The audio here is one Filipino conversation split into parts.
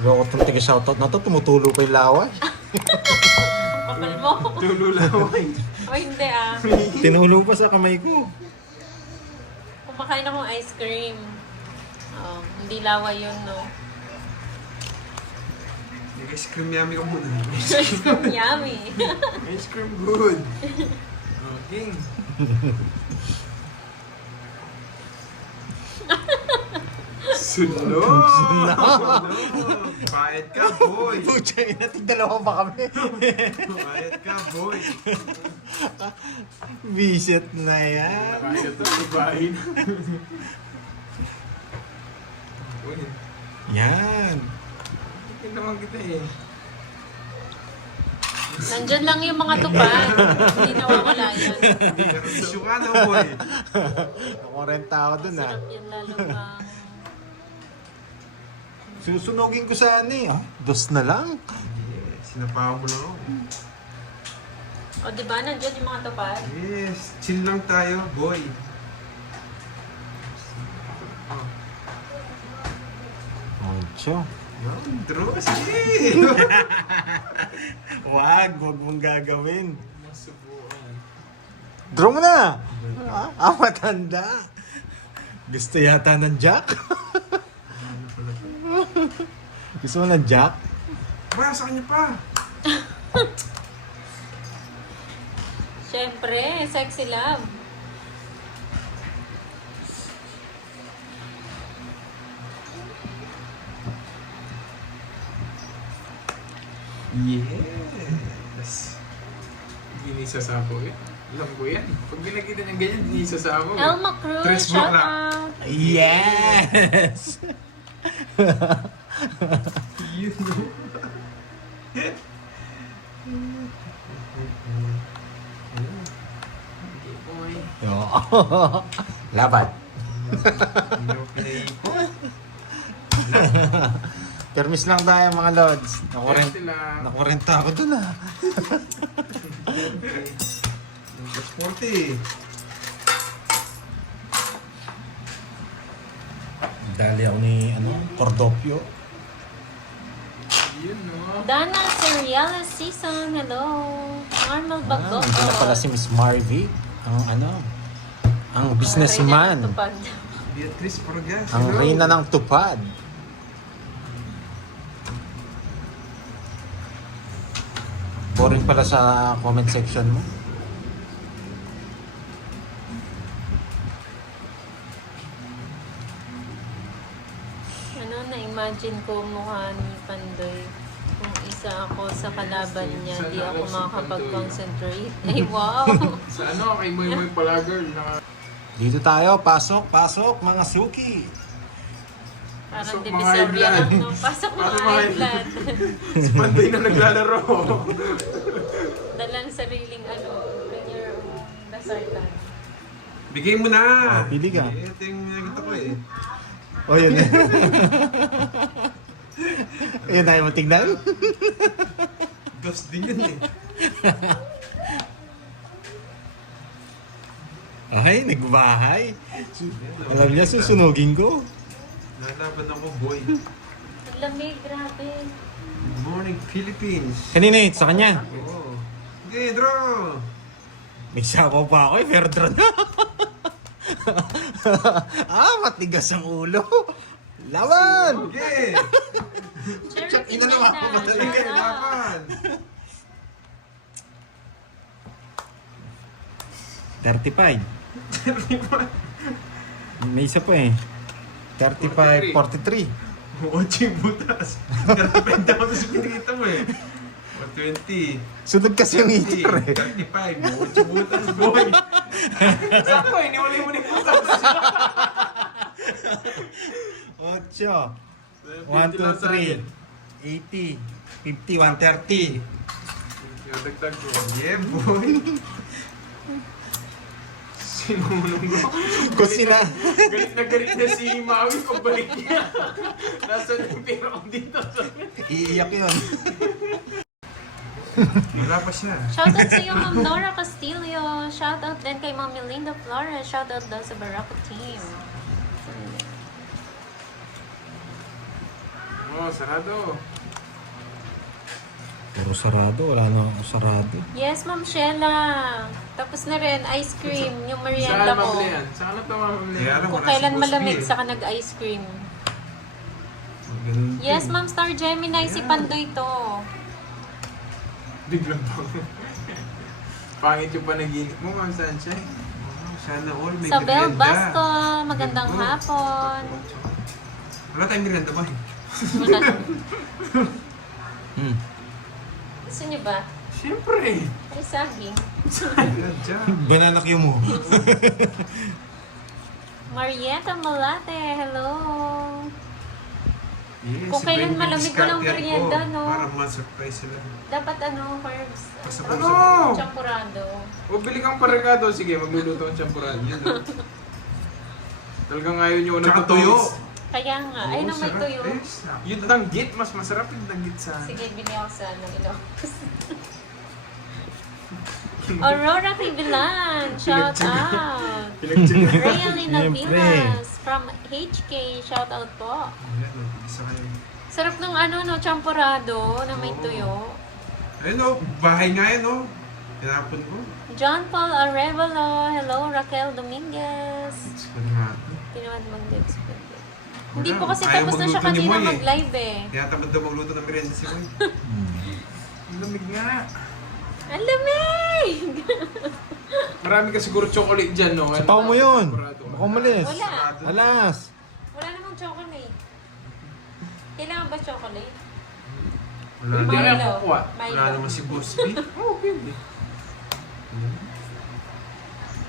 Loko itong taga-shoutout na to, tumutulo pa yung laway. Kapal mo. Tulo laway. O hindi ah. Tinulong pa sa kamay ko. Kumakain akong ice cream. Oh, hindi laway yun, no? Ice cream yummy ka muna. Ice cream yummy. Ice cream good. Okay. Suno! Payat ka, boy! Pucha, inatig dalawa pa kami. Payat ka, boy! Visit na yan. Kaya to, ibahin. Uy, Yan. hindi naman kita eh. Nandyan lang yung mga tupad. Hindi nawawala yun. Issue ka na, boy! Nakurenta ako dun ah. Sarap yan lalo pang... Susunogin ko sana eh. Ah, dos na lang. Sinapahan mo lang ako. O diba, nandyan yung mga tupad? Yes, chill lang tayo, boy. Ocho. Yan, draw, sige! Wag mong gagawin. Masubukan. Draw mo na! Matanda. Gusto yata ng Jack? Gusto mo ng Jack? Ba, sa kanya pa! Siyempre, sexy love. Yes! Hindi sasapo eh. Alam ko yan. Pag binakita niya ganyan, hindi sasapo eh. Elma Cruz, Tres shout Bukla. out. Yes! You know? Okay, boy. Laban. Okay. Permis lang tayo mga lods. Sila. Nakurenta ako dun ah. Plus 40. Dali ako ni Cordopio. Yun, no? Dana Seriala Season, hello. Normal Bago. Hindi na pala si Miss Marvy. Ang businessman. Beatrice Porgas. Ang reyna ng tupad. Boring pala sa comment section mo. Ano, na-imagine ko mukha ni Pandoy. Kung isa ako sa kalaban niya, di ako makakapag-concentrate. Ay, wow! Sa ano, kay Moy Moy pala girl na... Dito tayo, pasok, mga suki. Parang Pasok, mga divisoria high blood. lang, no? Pasok mga Pasok, mga high high blood. Si Panday na naglalaro. Dalang sariling ano, bring your own dasartan. Bigay mo na! Pili ka. Ito yung nakita ko eh. O, yun eh. Ayun tayo matignan. Ghost din yun eh. Okay, nagbahay. Alam niya, susunugin ko. Lalaban ako, boy. Ang lamig, grabe. Good morning, Philippines. Kanina eh, sa kanya. Oo. Okay, draw! May sabaw pa ako eh, fair draw na. Matigas ang ulo. Laban! Okay! Charity ina naman ako, Mena, madali Okay, shout out. laban! 35. May isa pa eh. 35, 43. Watching butas. 35 daw sa pinakita mo eh. 20. Sunod kasi yung iter eh. 35. Watching butas, boy. Saan ko eh? Niwalay mo ni butas. 8. 1, 2, 3. 80. 50, 130. Dagdag ko. Yeah, boy. Sinunong ko. Kusina. Galit na si Maui pagbalik niya. Nasaan yung pera ko dito? Iiyak yun. Wala pa siya. Shoutout sa iyo, Ma'am Nora Castillo. Shoutout din kay Ma'am Melinda Flores. Shoutout daw sa Barako team. Oh, sarado. Puro sarado. Wala na ako sarado. Yes, Ma'am Sheila. Tapos na rin, ice cream. Yung merienda Saan ko. mamlian? Saan na ito mamlian? Kaya alam, Kung wala si kailan Boss malamig, B, eh. saka nag-ice cream. Ganun Yes, din. Ma'am Star Gemini. Si Pandoy to. Biglang ba? Pangit yung panaginip mo, Ma'am Sunshine. Sana all may Sa Bel merienda. Basto. Magandang Oh. hapon. Wala tayong merienda ba? Hmm. Gusto niyo ba? Siyempre. Ay, saging. Ayan, dyan. Banana cue mo. Marietta Malate. Hello. Yes, Kung kailan iba yung malamig, walang discard yan merienda, ko. no? Para ma-surprise sila. Dapat herbs. Basta Ano? Champurado. O, bili kang paregado. Sige, magluluto ng champurado. Yun, no? Talagang ayaw nyo Tsaka tuyo. Kaya nga. Ay, nang may sarap. tuyo. Eh, sarap. Yung danggit, mas masarap yung danggit sa... Sige, bili ako sa Ilocos. Aurora Kibilan. Shout out. Raylene Siyempre. Navilas from HK. Shout out po. Ayan, isa kayo. Sarap ng champurado na may tuyo. Ayun o, bahay nga yan o. Tinapon ko. John Paul Arevalo. Hello, Raquel Dominguez. It's ko na nga. Tinawad mag-lips. Hindi Wala, po kasi ayaw tapos na siya magluto ni kanina Moy eh. mag-live eh. Kaya tamad daw magluto ng merienda si Moy. Ang lamig nga. Ang lamig! Marami ka siguro chocolate dyan, no? Sapaw mo yun. Champurado. Baka umalis. Wala. Alas. Wala namang chocolate. Kailangan ba chocolate? Wala Hindi na. kaya kukuha. Wala naman si Boss B. Oo, pwede.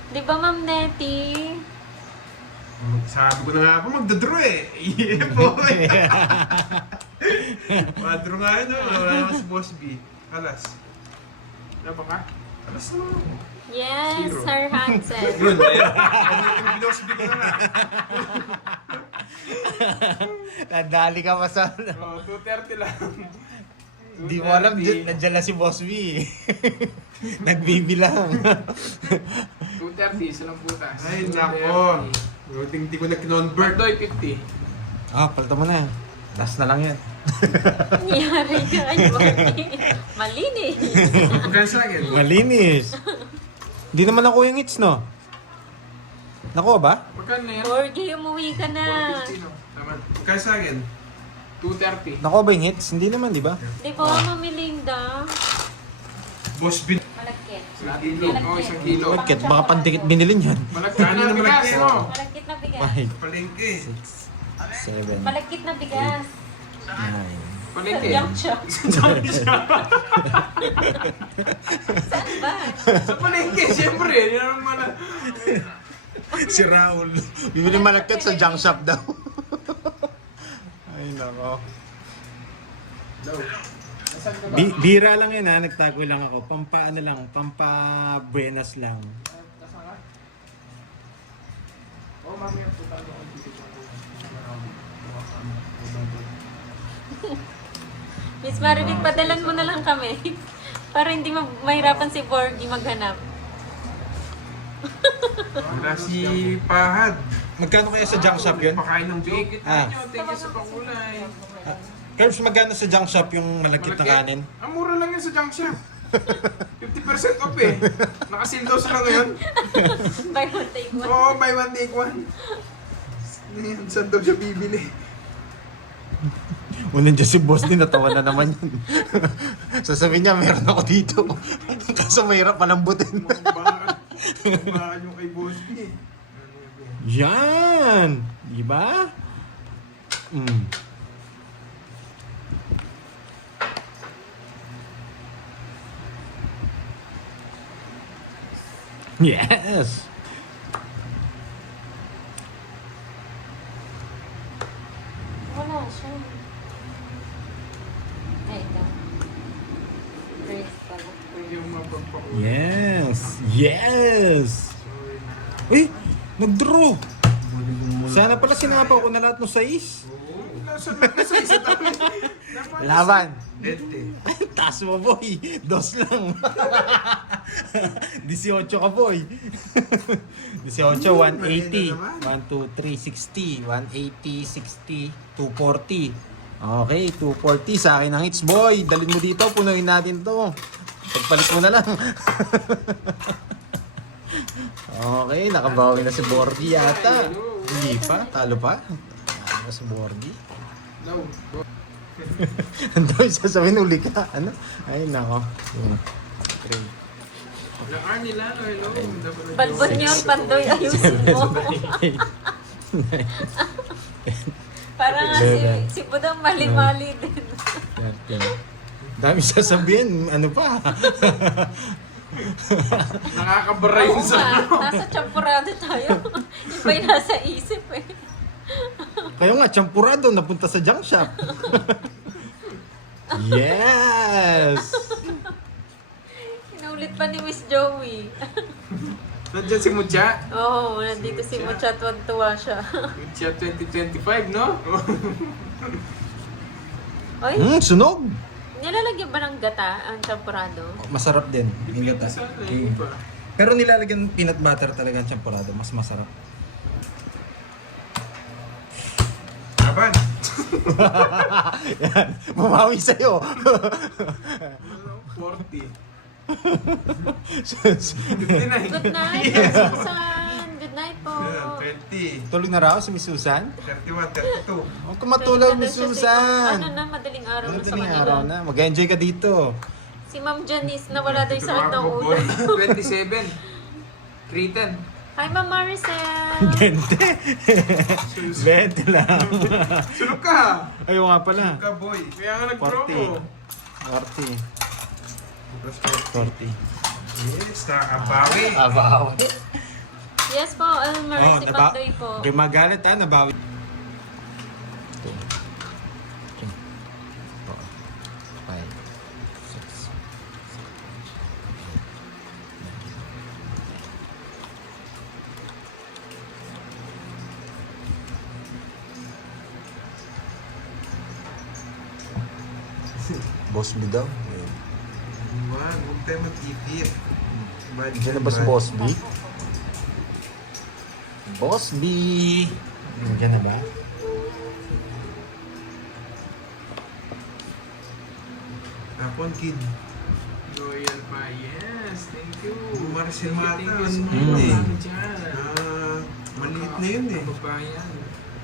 Di ba, Ma'am Nettie? Sabi ko na nga po, magdadraw eh. Yeah, boy. Madraw nga yun, no? Wala naman si Boss B. Alas. Ano pa ka? Alas naman. Yes, Zero. Sir Hansen. Yun, yung Boss B ko na nga. Nadali ka pa sa... Oo, 2:30 lang. Di mo alam, nandiyan na si Boss B. Nagbibilang. 2:30, isa lang butas. Ay, nako. Hindi ko na-convert. Birdoy, 50. Ah, palta mo na. Last na lang yan. Nangyari ka. Ay, Marty. Malinis. Magkano sa akin? Malinis. Hindi naman ako yung hits, no? Nakuha ba? Magkano na yan? Jorge, umuwi ka na. 4:50, no? Tama. Magkano sa akin? 2:30. Nakuha ba yung hits? Hindi naman, di ba? Di ba, mamilinda? Boss B. Malagkit. Isang kilo. Oo, isang kilo. Bakit? Baka pandikit binili niyan. Malagkit Ano na na bigas malagkit? mo. Malagkit na bigas. 5, Palengke. 7, Malagkit na bigas. 9. Palengke. Junk shop. Saan ba? Sa palengke, siyempre. Yan ang mga... Si Raul. Bibili malagkit sa junk shop daw. Ay, nako. Nasaan ka ba? Bira lang yan ha, nagtago lang ako. Pampa ano lang, pampa buenas lang. Nasaan ka? Oo, mamaya punta ako dito. Miss Maribig, padalan mo na lang kami. Para hindi mahirapan si Borgie maghanap. Wala si Pahad. Magkano kaya sa junk shop yun? Pakain ng joke. Bigit Ah. na nyo. Thank you sa pakulay. Curbs, magkano sa junk shop yung malagkit na kanin? Ang mura lang yun sa junk shop. 50% off eh. Nakasil daw sila ngayon. Buy one, take one. Oo, buy one, take one. Saan daw siya bibili? Unan dyan si boss din, natawa na naman yun. Sasabihin niya, meron ako dito. Kaso mahirap palambutin. Mga yung kay Boss B. Yan! Diba? Mm. Yes! Wala siya. Ay, ito. Praise pala. Yung mapagpakulay. Yes! Yes! Sorry na. Uy! Nag-draw! Sana pala sinapaw ko na lahat ng 6. Oo, nasa isa tayo. Laban! Dente. Taas mo, boy. 2 lang. 18 ka, boy. 18, 180. 1, 2, 3, 60. 180, 60, 240. Okay, 240 sa akin ang hits, boy. Dalhin mo dito, punuin natin to. Pagpalit mo na lang. Okay, nakabawi na si Borgi yata. Hindi pa, talo pa. Talo si Borgi. No. Ang dami sasabihin, uli ka. Ano? Ay, nako. Laar nila, no, hello. Balbon yun, Pandoy, ayusin mo. Parang nga si Budang mali-mali din. Dami sasabihin, ano pa? Nakakabara Oo yun sa nga, nasa champurado tayo. Iba yung nasa isip eh. Kayo nga, champurado, napunta sa junk shop. Yes! Inaulit pa ni Miss Joey. Nandiyan si Mucha. Oo, nandito si Mucha, tuwa siya. Mucha 2025, no? Oy, Sunog! nilalagyan ba ng gata ang champurado? Masarap din. Depende sa ano, iba. Pero nilalagyan peanut butter talaga ang champurado. Mas masarap. Laban! Yan. Bumawi sa'yo. 40. 59. Good night, Miss Susan. Good night po. Yan, 20, Tulog na raw si Miss Susan? 31, 32. Huwag ka matulog, Miss Susan. Ano na, madaling araw na sa Madaling Manila. araw na. Mag-enjoy ka dito. Si Ma'am Janice, nawala daw yung sakit ng Trabaho, ulo. boy. 27. Kritan. Hi, Ma'am Maricel. 20 lang. Sulok ka. Ayaw nga pala. Ka, boy. Kaya nga nag-promo. 40. Plus 40. Yes, nakabawi. Abaw. Yes po, Elmer. Si Pandoy po. Gumagalit ha, nabawi. 5, 6, Boss B daw. Huwag tayo mag-titip. Diyan na ba si Boss B? Boss B! Diyan na ba? Tapon, kid. Loyal pa. Yes, thank you. Maricel Mata, Thank you so ano much. yun eh. Marami dyan. Maliit na yun eh. Kababayan.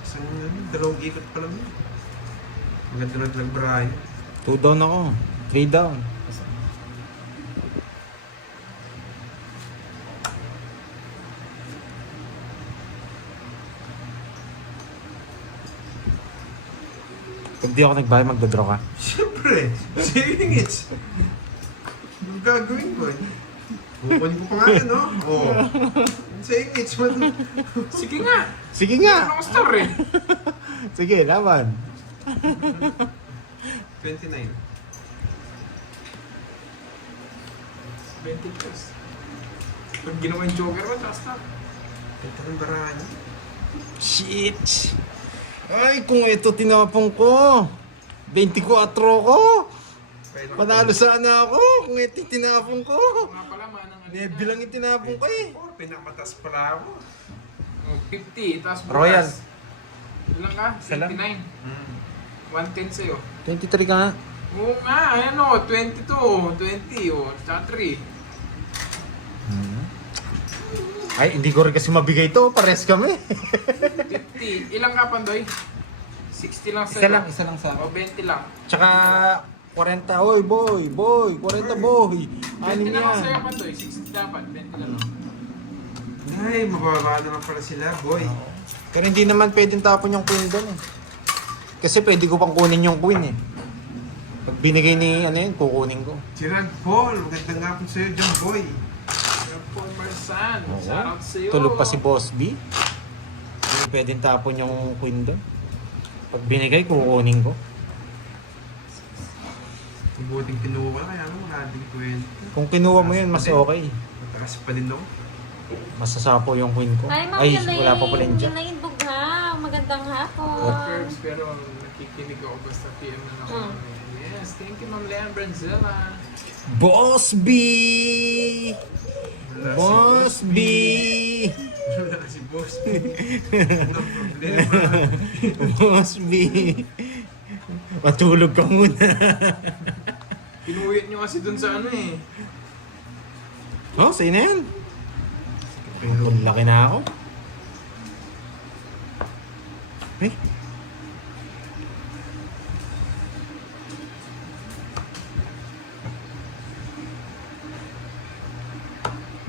Isang dalawang ikot pa lang yun. Maganda na talagang barayan. 2 down ako. 3 down. Pag di ako nagbayad, magdodraw ka. Siyempre, savings. Anong gagawin ko eh? Kukunin ko pa nga yun, no? Oo. Savings man. Sige nga. Sige nga! Ano star eh? Sige, laban. 29. 20 plus. Pag ginawa yung joker mo, tsaka star. Ito ang barayan. Shit! Ay, kung ito tinapong ko. 24 ko. Panalo sana ako kung ito tinapong ko. Nga pala, manang ano. Bilang yung tinapong ko eh. Pinamatas pala ako. Oh, 50, tapos bukas. Royal. Ilan ka? Isa lang. 29. 110 sa'yo. 23 ka nga. Oo nga, ayan o, 22, 20 o, tsaka 3. Ay, hindi ko rin kasi mabigay to. Pares kami. 50. Ilang ka, Pandoy? 60 lang sa'yo. isa lang sa O, 20 lang. Tsaka 40. Oy, boy. 40 boy. 20 Anim na lang sa'yo, yan. Pandoy. 60 dapat, 20 na lang. Ay, mababa na lang pala sila, boy. Pero hindi naman pwedeng tapon yung queen doon eh. Kasi pwede ko pang kunin yung queen eh. Pag binigay ni ano yun, kukunin ko. Gerard Paul, magandang hapon sa'yo dyan, boy. Paul Marsan, Oo. shoutout sa'yo. Tulog pa si Boss B. Hindi pwedeng tapon yung queen doon. Pag binigay, kukunin ko. Mabuting kinuha, kaya ano, wala din kwento. Kung kinuha mo yun, mas okay. Matakas pa din ako. Masasapo yung queen ko. Hi, Ma'am Ay, Elaine. wala pa pala yun dyan. Elaine Bugha. Magandang hapon. Curbs, pero nakikinig ako basta PM na ako. Hmm. Yes, thank you, Ma'am Leanne Branzilla. Boss B! Wala Boss B! Wala kasi boss. Ano ang problema? Boss B! Matulog ka muna. Pinuyat nyo kasi dun sa ano eh. Oh, sa'yo na yan. Laki na ako. Eh?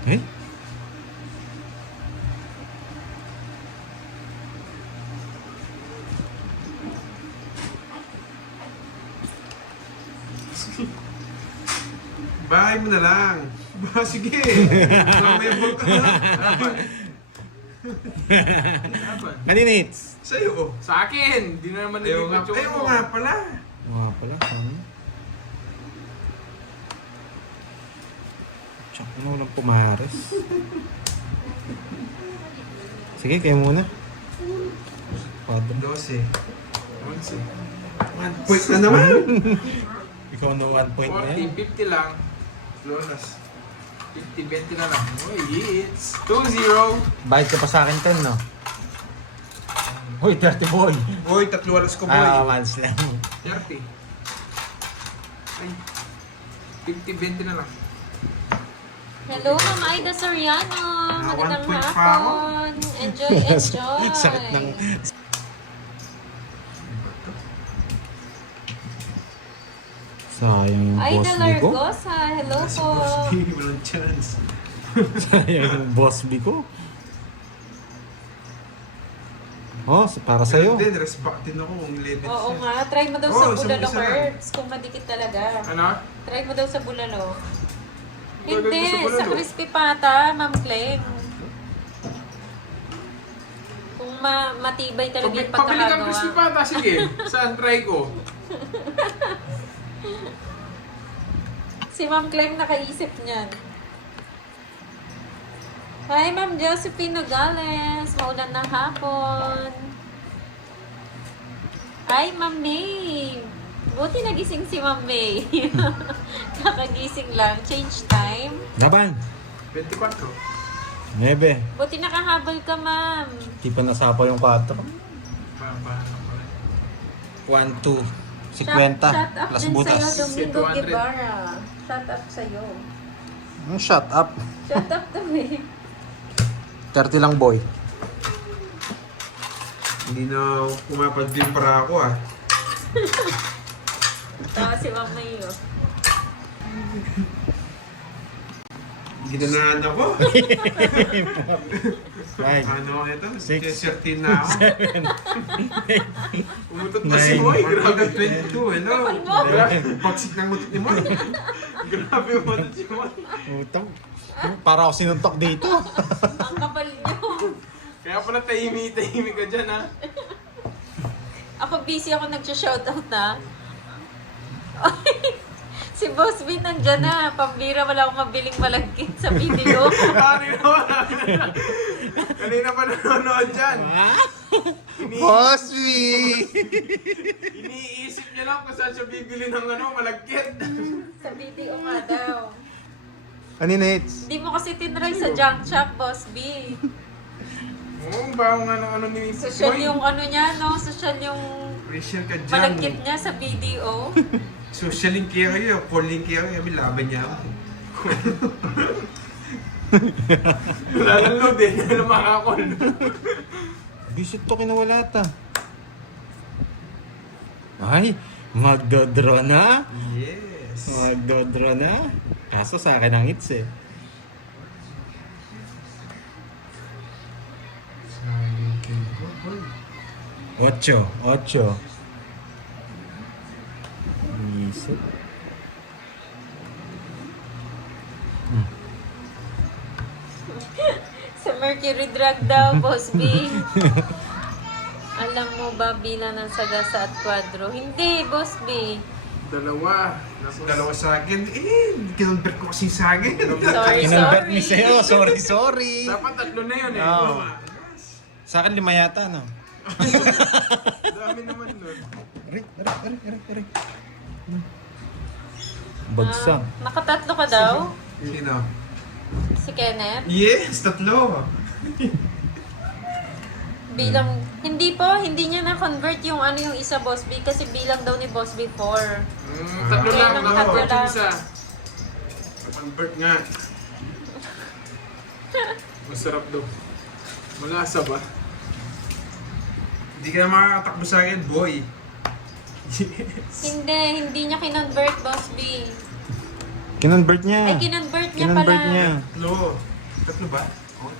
Eh? Bahay mo na lang. Ba, sige. Mamebol ka na. Dapat. Dapat. Kanina hits. Sa'yo, oh. Sa akin! Di na naman Ayaw nga, nilipat yung ayaw ano. nga pala. Mga pala. Ano? Tsaka na walang pumares. Sige, kayo muna. Padre. 12. Once. 1 point na naman. Ikaw na 1 point na 40, yan. 50 lang. Lolas. 50, 20 na lang. Uy, hits. 2-0. Bayad ka pa sa akin 10, no? Hoy, 30 boy. Boy, 3 alas ko, boy. Ah, once lang. 30. Ay. 50, 20 na lang. Hello, Ma'am Aida Soriano. Magandang 1 point pa ako. hapon. Enjoy, enjoy. Sakit ng... Sayang yung Aida boss B ko. Largosa, hello Si po. Boss D, walang chance. Sayang yung boss B ko. Oh, para sa'yo. Then, rest back din ako kung 11. Oo nga, try mo daw Oo, sa isang bulalo isa lang. herbs kung madikit talaga. Ano? Try mo daw sa bulalo. Bagay Hindi, ko sa bulalo. sa crispy pata, Ma'am Clem. Kung matibay talaga yung Pabili kang crispy pagkakagawa. pata, sige. Saan try ko? Si Ma'am Clem nakaisip niyan. Hi, Ma'am Josephine Nogales. Maulan ng hapon. Hi, Ma'am May. Buti nagising si Ma'am May. Kakagising lang. Change time. Laban. 24. 9. Buti nakahabol ka, Ma'am. Di pa nasapa yung 4. Paano pala? 1, 2. 50. Shut up Plus din butas. sa'yo, Domingo 200. Guevara. Shut up sa'yo. Shut up. Shut up to me. 30 lang, boy. Hindi na pumapagbil para ako, ah. Tawa si Ma'am May, oh. Ginanahan ako. Right. Ano ito? Six. 13 na ako. Umutot na si Moy. Grabe. 22, hello. Kapal mo. Pagsik ng utot ni Moy. Grabe umutot si Moy. Utang. Para ako sinuntok dito. Ang kapal niyo. Kaya pala tahimi-tahimi ka dyan, ha? Ako busy ako nagsha-shoutout na. Si Boss B nandyan na. Pambira, wala akong mabiling malagkit sa video. Kanina pa nanonood dyan. Boss B! Iniisip niya lang kung saan siya bibili ng malagkit. Sa video nga daw. Ano yung hits? Di mo kasi tinry sa junk shop, Boss B. Oo, bago nga ng ni Social Moy. yung ano niya, no? Social yung Pressure ka dyan. malagkit niya sa video. Social link kaya kayo, call link kaya kayo, may laban niya ako. Wala lang load eh. Hindi na makakall. Bisit to kinawala ta. Ay, magdodraw na. Yes. Magdodraw na. Kaso sa akin ang hits eh. Ocho. Isip. Sa Mercury Drug daw, Boss B. Alam mo ba bilang ng sagasa at kwadro? Hindi, Boss B. Dalawa. Dalawa sa akin, kinonvert ko kasi sa akin. Sorry, Kinonvert sorry. ni sa'yo. Sorry. Dapat tatlo na yun eh. Oh. Sa akin 5 yata, no? Dami naman nun. Aray. Bagsak. Nakatatlo ka daw? Sino? Si Kenneth? Yes, 3. Bilang, hindi po, hindi niya na-convert yung yung isa Boss B kasi bilang daw ni Boss B 4. Tatlo Kaya lang, nakakatlo nakapag lang. isa. Convert nga. Masarap daw. Malasa ba? Hindi ka na makakatakbo sa akin, boy. Hindi niya kinonvert Boss B. Kinonvert niya. Ay, kinonvert niya pala. Kinonvert niya. Tatlo ba? Oo,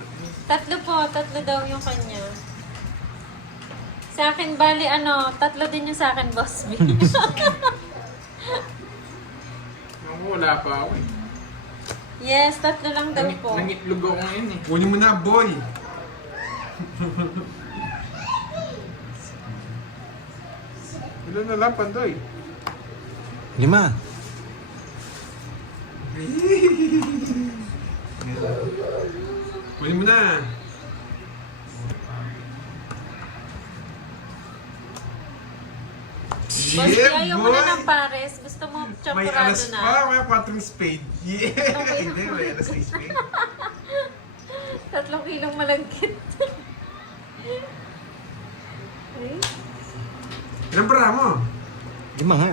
tatlo. Tatlo daw yung kanya. Sa akin, bali tatlo din yung sa akin, Boss B. Ako, wala pa ako eh. Yes, tatlo lang daw po. Nangitlog ako ngayon eh. Kunin mo na, boy. Ilan na lang, Pandoy? 5. Kunin mo na. Boss B, ayaw mo na ng pares. Gusto mo May champurado alas na. pa, may 4 spade. Yeah! Okay. Hindi, may alas 6 spade. 3 kilong malagkit. Ay, Ilang para mo? 5 nga.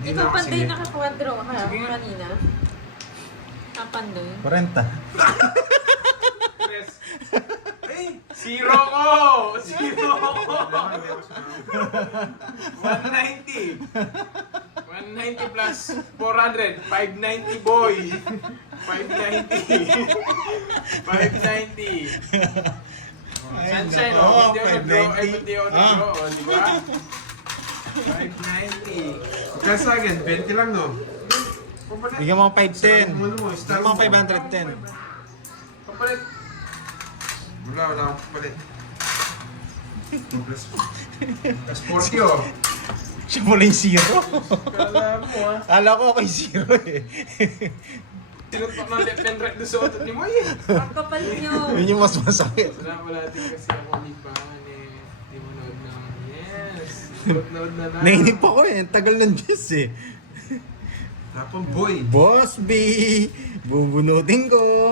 Hindi ikaw na kasi. panday nakakwadro ka Sige nga. kanina. Panday. 40. Tres. Ay! Zero ko! Zero ko! 190. 190 plus 400. 590 boy. 590. 590. Sunshine, Oo, hindi ako nag-draw. Ay, 590. hindi ako nag-draw. Oh, di ba? 590. Kaya sa akin, 20 lang, no? Papalit. Bigyan mo 510. Ano mo, Bigyan mo 510. Papalit. Wala akong palit. Plus 40, oh. Siya pala yung 0. Kala mo ah. Kala ko ako yung 0 eh. Sinutok ng left and right doon sa otot ni Moy eh. Ang kapal nyo. Yun yung mas masakit. Salamat natin kasi ako lipahan eh. Di mo nood na. Yes. Nood na lang. Nainip ako eh. Ang tagal ng Diyos eh. Tapos, boy. Boss B, bubunutin ko.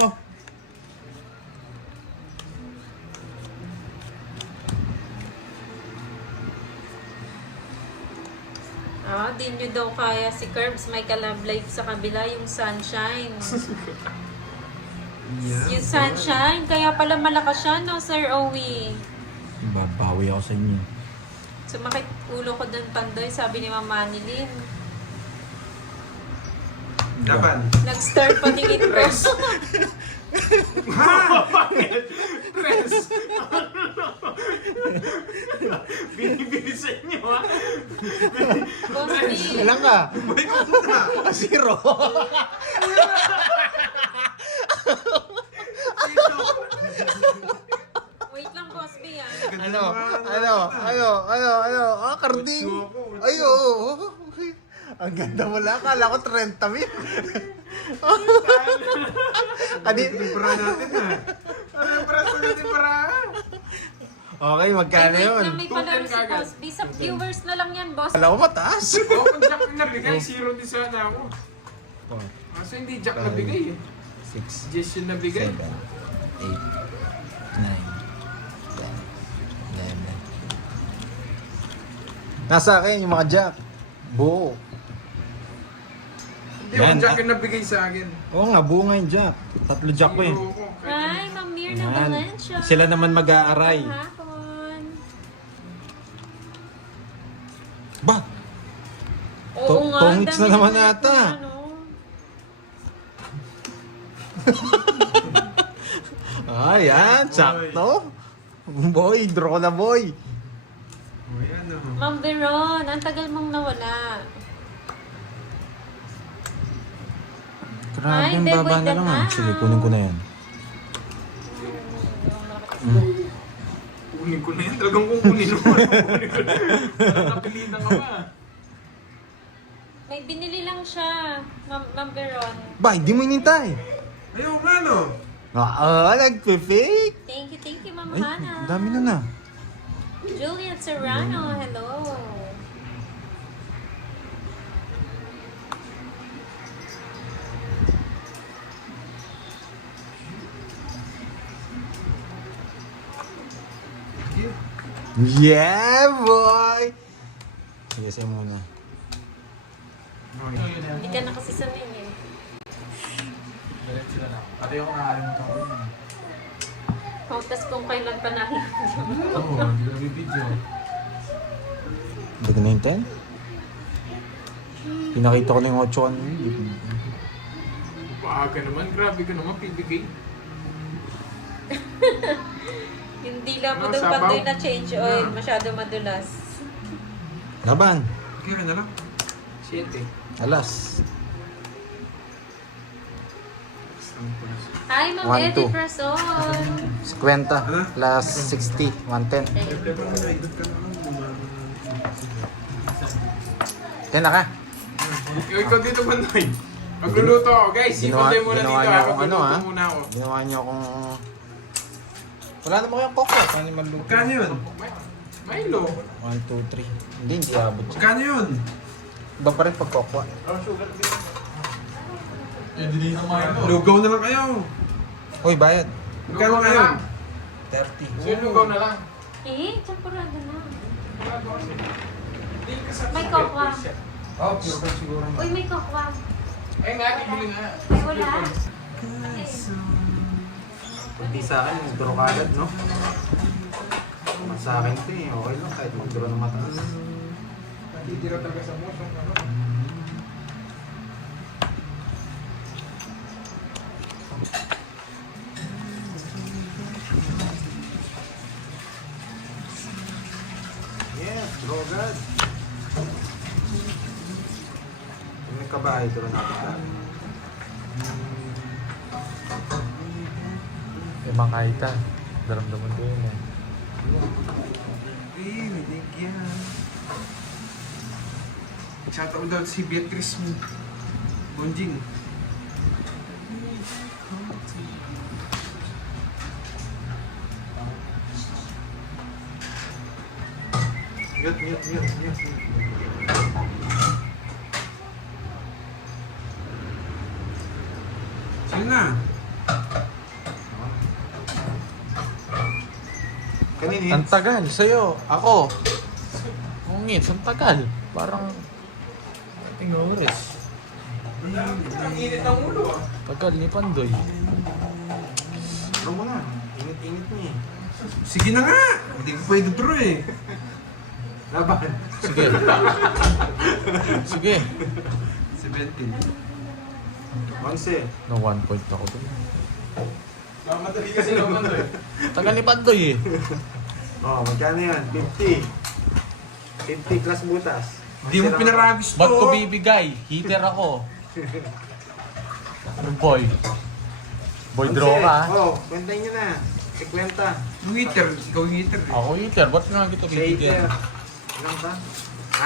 Di nyo daw kaya si Curbs. May ka-love life sa kabila, yung sunshine. Yung sunshine, kaya pala malakas siya, no, Sir Owie? Babawi ako sa inyo. Sumakit ulo ko dun, Pandoy, sabi ni Mama Manilin. Laban. Nag-start patingin ko. Tres. Tres. Binibili sa inyo ha. Boss B, Ilang ka? 0. wait lang, Boss B, ah. Karding. Ay, oo. Ang ganda mo lang. Kala ko 30 mil. Para natin, ha? Ano yung para sulitin para? Okay, magkano Ay, wait yun? lang, may palaro 210 si kagad. Boss B. Sa viewers na lang yan, Boss. Kala ko mataas. Oo, kung jack na bigay, zero din sana ako. Kaso hindi jack na bigay eh. 6, Just yun na bigay. 7, 8, 9, 10, 11. Nasa akin yung mga jack. Buo. Hindi ako Yan, jack yung nabigay sa akin. Oo nga, buo nga yung jack. 3 jack ko eh. Zero ko. Hi, Ma'am Mirna Yan. Valencia. Sila naman mag-aaray. Hapon. Ba? Oo nga, Tongits dami na naman na ata. ano. Ayan, sakto. Boy, draw ko na boy. O, yan, oh. Ma'am Veron, ang tagal mong nawala. Grabe, Ay, ang hindi, baba boy, na lang ah. ganda. Sige, kunin ko na yan. Kunin ko na yan. Talagang kukunin mo. Kunin ko na. Parang napilitan ka pa. May binili lang siya, Ma'am Veron. Ba, hindi mo inintay. Ayaw nga, no? Nagpe-fake. Thank you, Ma'am Ay, Hana. ang dami na na. Juliet Serrano, hello. Yeah, boy! Sige, sa'yo muna. Hindi ka na kasi sanay eh. Diretso na lang. Ate ako nakalimutan ko yun. Oh, tas kung kailan pa natin. Oo, hindi ko nabibidyo. Baga na yung 10? Pinakita ko na yung 8 kanina. Paaga naman, grabe ka naman, PBK. Hindi lang mo Ano, daw sabaw? pandoy na change oil. Masyado madulas. Laban. Kaya na lang. 7. Alas. Hi, Ma'am 1, 2. Edith Rason. 50 plus 60. 110. Siyempre pa nga, idot ka na lang. 10 na ka. Ikaw dito, Bandoy. Magluluto ako, guys. Ipantay muna ginawa dito. niyo Ako akong ano, magluluto ha? muna ako. Ginawa niyo akong... Wala naman kayong kokwa. Paano yung maluto? Magkano yun? Milo. 1, 2, 3. Hindi abot siya. Magkano yun? Iba pa rin pag kokwa. Lugaw na lang kayo. Uy, bayad. Magkano Lugaw na ngayon? lang. 30. So, lugaw na lang. Eh, champurado na. Hindi ka sa May kokwa. Oh, pure gold siguro. Uy, may kokwa. Ay nga, bibili nga. Ay, wala. Hindi sa akin, mag-draw ka agad, no? Mas sa akin ito eh, okay lang kahit mag-draw ng mataas. Hindi raw talaga sa motion. Ano? Yes, draw agad. Kung may kabahay, draw natin sa akin. Emang kaita. Daramdaman ko yun eh. Rinig yan. Shoutout daw si Beatrice Bonjing. Mute. Sino na? Kanina Ang tagal sa'yo. Ako. Ungit, ang tagal. Parang... Tingnan oras. Ang init ng ulo ah. Tagal ni Pandoy. Draw mo na. Init mo eh. Sige na nga! Hindi ko pwede draw eh. Laban. Sige. Sige. 17. 11. No, 1 point ako dun. Madali kasi ng Bandoy. Tagal ni Pandoy eh. Oh, magkano yan? 50. 50 plus butas. Hindi mo pinarabis to. Ba't ko bibigay? Heater ako. Ano boy? Boy draw ka ah. Oh, bantayin nyo na. 50. Yung heater, ikaw yung heater eh. Ako heater, ba't nga kita Sa bibigyan? heater. Ilan ba?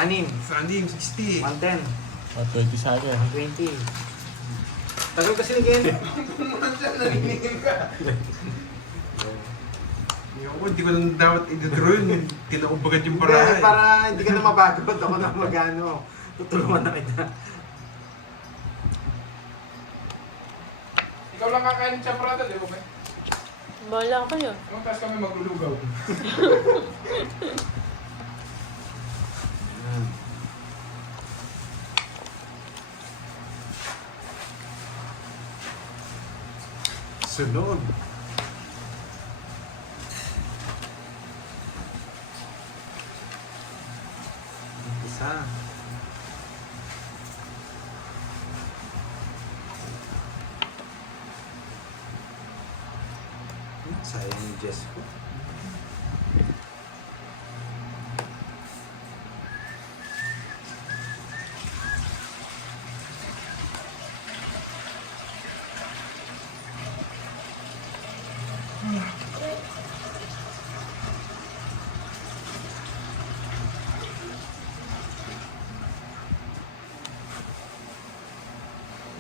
6. Sa andim, 60. 110. 120 sa akin. 20. Tagal kasi ni Ken. Hindi ko lang dapat i-draw yun. Kinaubagan yung parahay. Para hindi ka na mapagod. Ako na magano. Tutulungan na kita. Ikaw lang kakain ng chaparada, di ba ba? Bala ko yun. Yung tas kami maglulugaw. Sunod. Isa. Sayang yung Jess ko.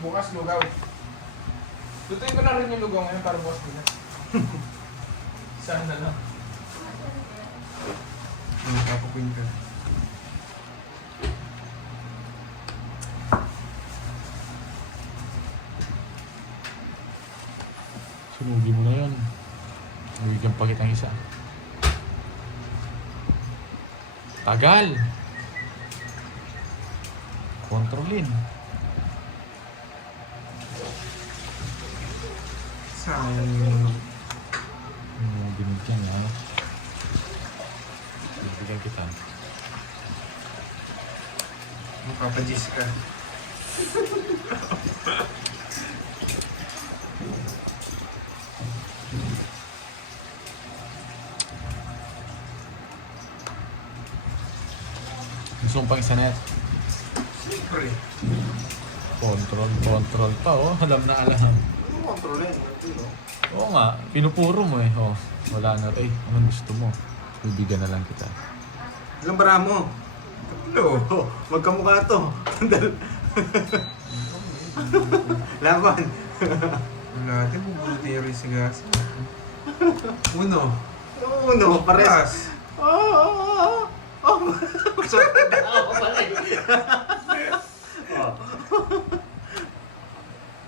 Bukas lugaw. Tutuin ko na rin yung lugaw ngayon para bukas din. Saan na lang? Papakuin ka. Sunugi mo na yun. Bigyan pa kitang isa. Tagal. Kontrolin. Sayang yung Binigyan niya. Binigyan kita. Magpapajis ka. Gusto mong pang isa net. Siyempre. Control pa oh. Alam na alam. Ano kontrolin? Oo nga, pinupuro mo eh. Oh, wala na eh. Anong gusto mo? Bibigyan na lang kita. Ilang bara mo? Tatlo. Oh, magkamukha to. Laban. Wala, di mo buti yung rin sa gas. Uno. Uno, pares. Pares. Oh. Sorry na ako pala eh. Oh.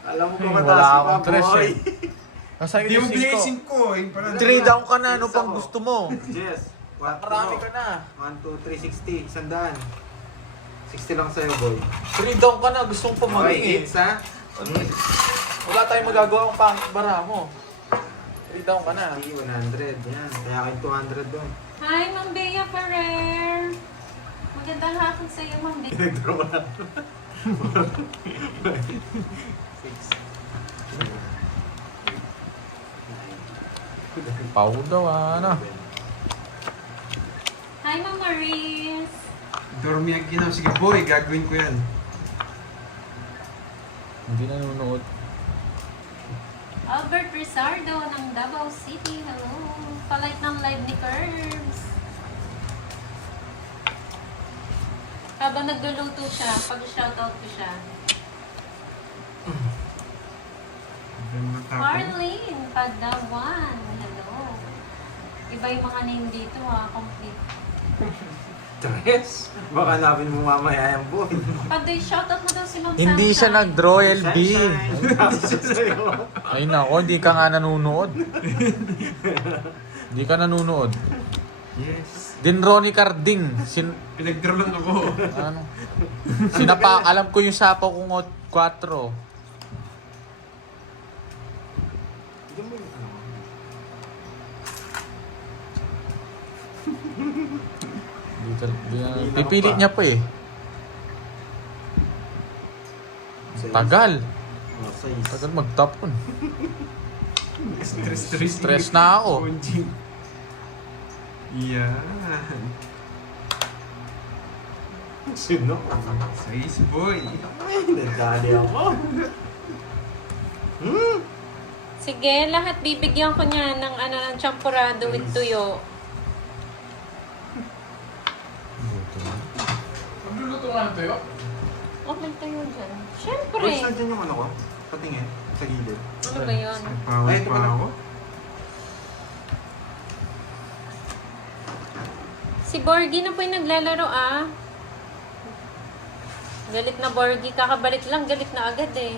Alam mo ba Wala mataas si akong tres Baboy? eh. Nasaan Hindi mo yung bigay 5? 5 eh. Parang 3 down ka na. Ano pang gusto mo? Yes. Marami ka na. 1, 2, 3, 60. 100. 60 lang sa'yo, boy. 3 down ka na. Gusto mong pamaging Okay, eh. hits ha? Wala tayong magagawa kung pangit bara mo. 3 down ka na. 100. Yan. Kaya kayo 200 doon. Hi, Ma'am Bea Ferrer! Magandang hapon sa iyo, Ma'am Bea. Pinagdaro ko na. 6. Pau daw ano. Hi, Ma'am Maris! dormi ang ginaw. Sige boy, gagawin ko yan. Hindi nanonood. Albert Rizardo ng Davao City. Hello! Palike ng live ni Curbs. Habang nagluluto siya, pag-shoutout ko siya. Marlene Padawan. Hello. Iba yung mga name dito ha. Complete. Tres? Baka hanapin mo mamaya yung boy. Padoy, shoutout mo daw si Ma'am Hindi siya Sunshine. nag-Royal B. Tapos siya sa'yo. Ay nako, hindi ka nga nanonood. Hindi ka nanonood. Yes. Din Ronnie Carding. Pinag-draw lang ako. Ano? Sinapa, alam ko yung sapaw kong 4. Pipilit niya pa eh. Tagal. Oh, size. Tagal mag-tapon. Stress. Stress na ako. Bonjing. Yan. Sino? Size boy. Ay, nagdali ako. Sige, lahat bibigyan ko niya ng ng champurado with tuyo. Magluluto nga ng tuyo? Oh, may tuyo dyan. Siyempre. Boys, nandiyan yung ano ko? Patingin. Sa gilid. Ano ba yun? Pawal Ay, ito pa pala. ako. Si Borgie na po yung naglalaro ah. Galit na Borgie. Kakabalik lang, galit na agad eh.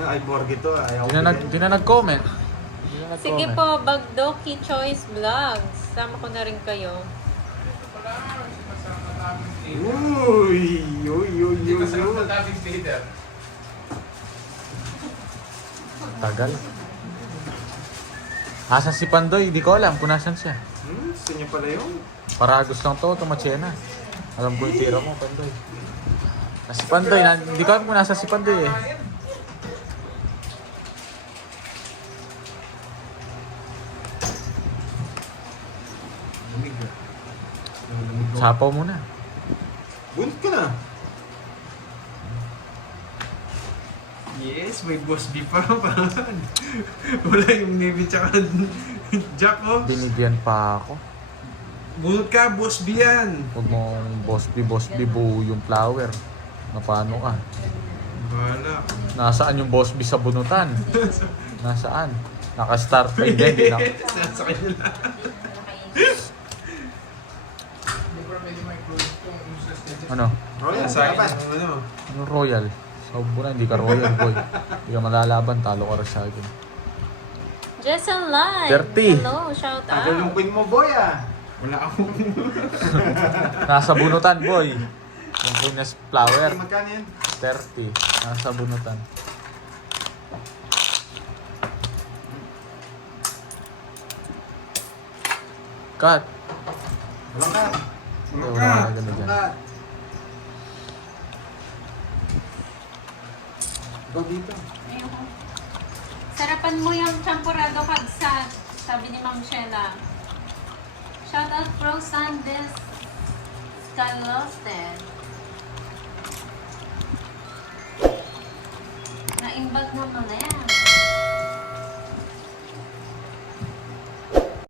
Ay, Borgie to. Ayaw Di na nag-comment. Sige po, Bagdoki Choice Vlogs. Sama ko na rin kayo. Uy! Hindi masarap na daming leader. Tagal. Asan si Pandoy? Di ko alam kung nasan siya. Gusto niya pala yun. Paragos lang to, tumatsena. Alam ko yung tira mo, Pandoy. Si Pandoy, hindi ko alam kung nasa si Pandoy eh. Lamig ah. Sapaw muna. Bunot ka na. Yes, may boss B pa naman. Wala yung Navy tsaka Jack oh. Binigyan pa ako. Bunot ka, boss B yan. Huwag mong boss B buo yung flower. Na paano ka? Bahala. Nasaan yung boss B sa bunutan? Nasaan? Naka-start pa hindi na. Sa kanila. Hindi ko na medyo may close kung useless na dyan. Ano? Royal, Sa akin, dapat. ano? Ano royal? Sa na, hindi ka royal boy. Hindi ka malalaban, talo ka rin sa akin. Jessel Live. 30. Hello, shout Tagal yung out. queen mo, boy ah. Wala akong... Nasa bunutan, boy. Yung Venus flower. Magkano yan? 30. Nasa bunutan. Cut. Walang ka. Oo, Walang ka. wala ka na dyan. Walang. Ikaw dito. Ayun. Sarapan mo yung champurado kagsat, sabi ni Ma'am Sheila. Shout out Pro Sandes Calosted. Na-invite naman na yan.